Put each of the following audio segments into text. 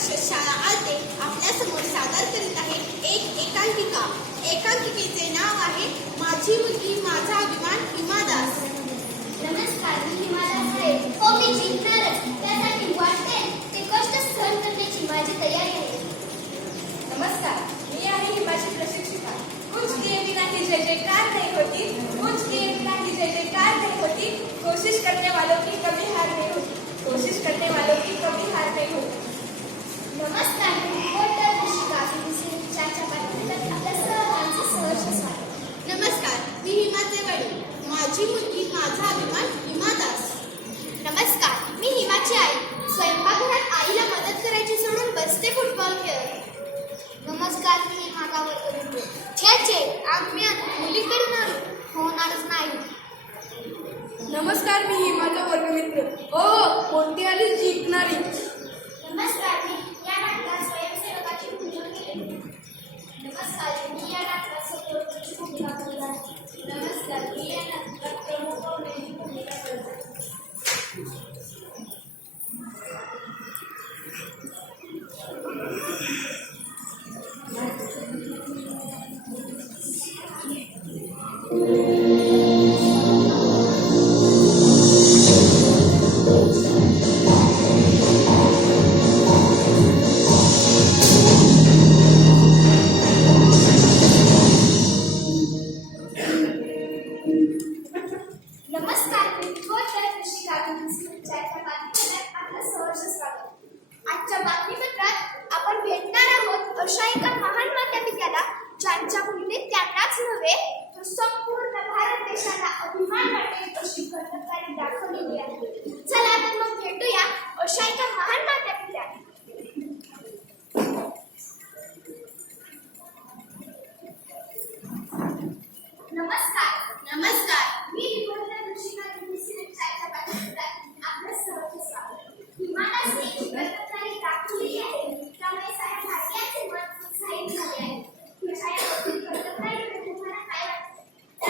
शाळा आते आपल्या समोर सादर करीत आहे एक एकांकिका. एकांकिकेचे नाव आहे माझी मुलगी माझा अभिमान नमस्कार मी आहे. हो मी जिंकणारच. त्यासाठी वाटते ते कष्ट सहन करण्याची माझी तयारी आहे. नमस्कार मी आहे हिमाची प्रशिक्षिका. कुछ बिना जय जयकार नहीं होती. कुछ बिना जय जयकार नहीं होती. कोशिश करने वालों की कभी हार नमस्कार मी या नाटकात सपोर्टची भूमिका करत नमस्कार मी या नाटकात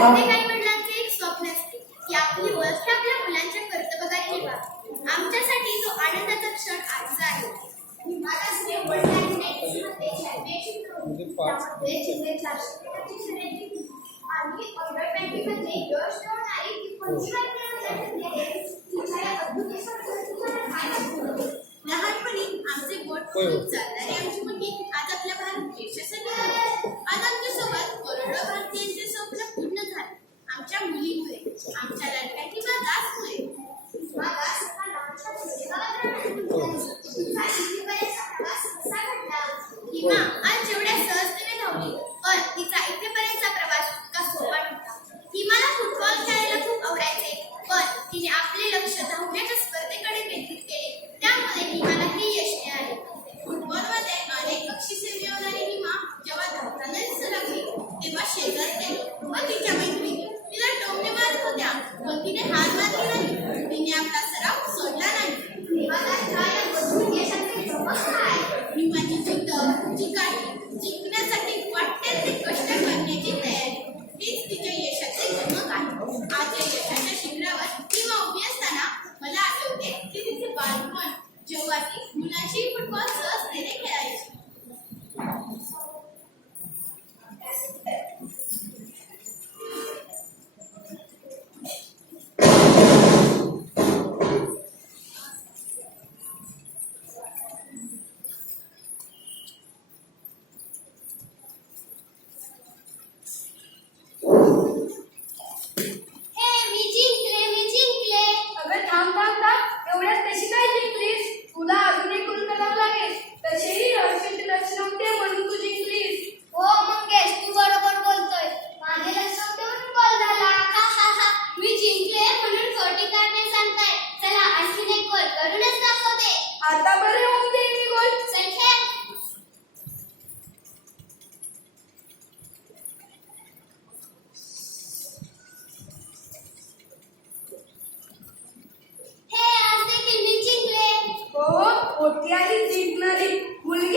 Ah. माझी जिद्द जी काय जी लढाई जिंकणारी मुलगी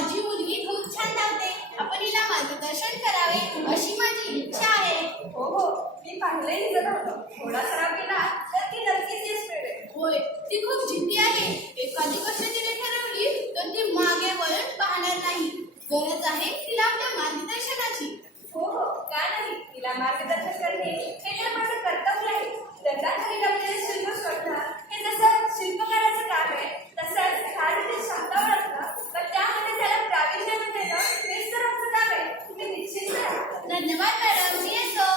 माझी मुलगी खूप छान धावते आपण हिला मार्गदर्शन करावे अशी माझी इच्छा आहे. हो हो. मी पाहिलंय निघत धावतं थोडा खराब केला तर ती नक्कीच येस होय. ती खूप जिद्दी आहे. एखादी गोष्ट तिने ठरवली तर ती मागे वळण पाहणार नाही. गरज आहे तिला आपल्या मार्गदर्शनाची. हो हो. का नाही? तिला मार्गदर्शन करणे हे माझं कर्तव्य आहे. दगडा खाली टाकलेले शिल्प शोधणं हे जसं शिल्पकाराचं काम आहे तसंच खाडीतील शब्दावर असणं पण त्यामध्ये त्याला प्रावीण्य देणं काम आहे. तुम्ही निश्चित धन्यवाद मॅडम मी येतो.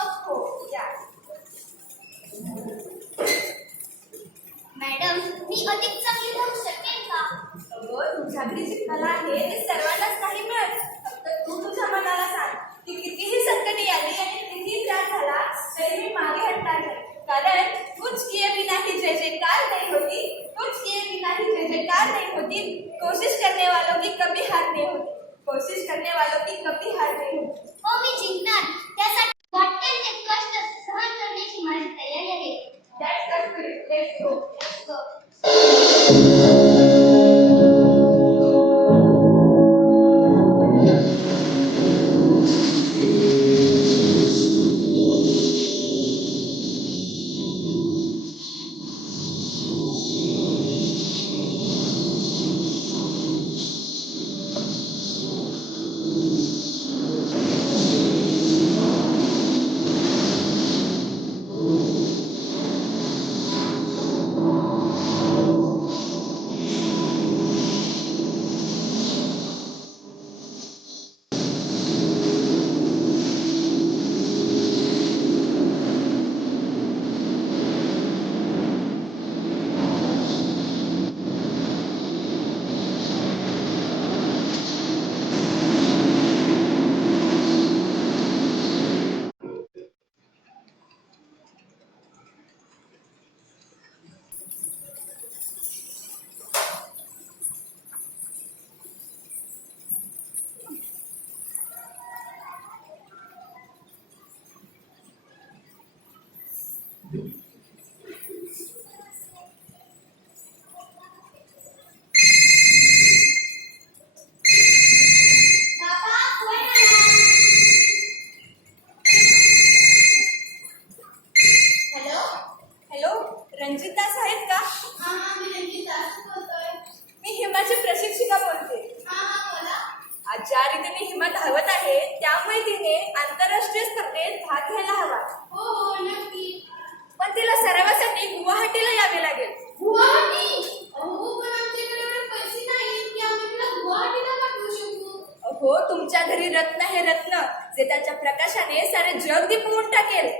रत्न जे त्याच्या प्रकाशाने सारे जग दिपवून टाकेल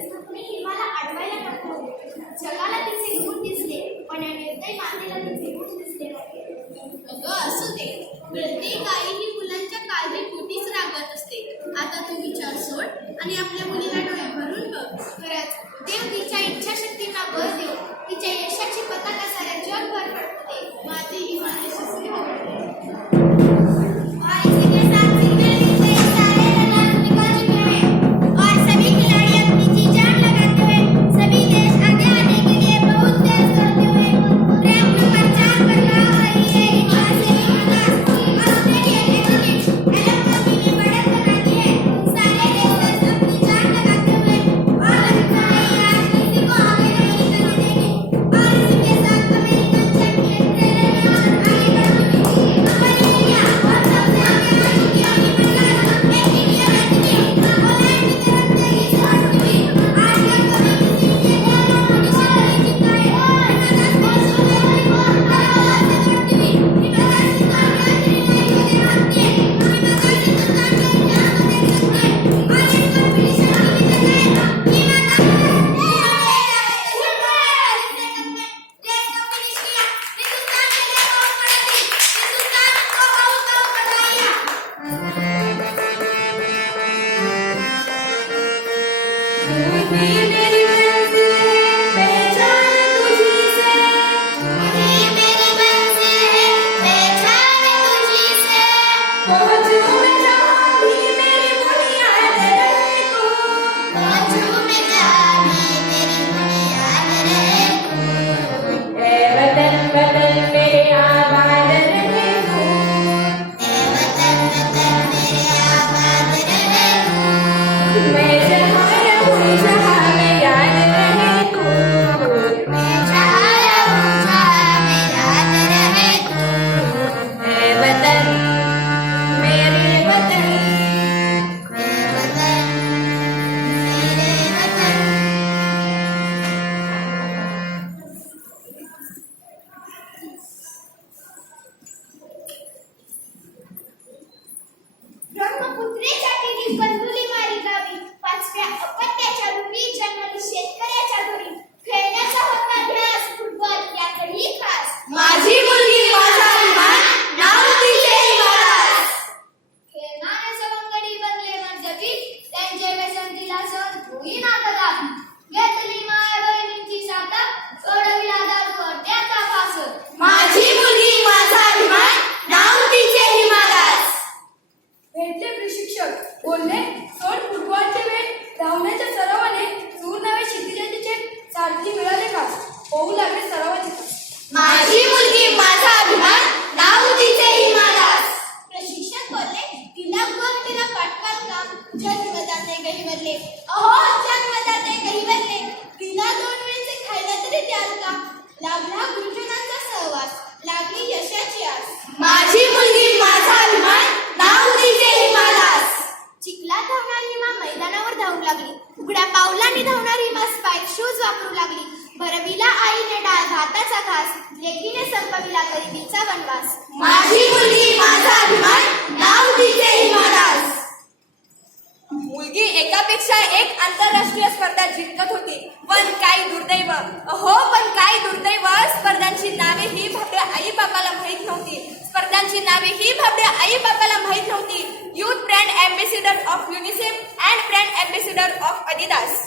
जखमी मला अडवायला नको. जगाला तिचे गुण दिसले पण या निर्दय मातेला तिचे गुण दिसले नाही. अगं असू दे. प्रत्येक आई ही मुलांच्या काळजी कुठेच रागवत असते. आता तू विचार सोड आणि आपल्या मुलीला डोळ्या भरून बघ. खरंच देव तिच्या इच्छाशक्तीला बळ देव. तिच्या यशाची पताका साऱ्या जगभर पडते. माझी ही माझी शस्त्री ambassador of Adidas.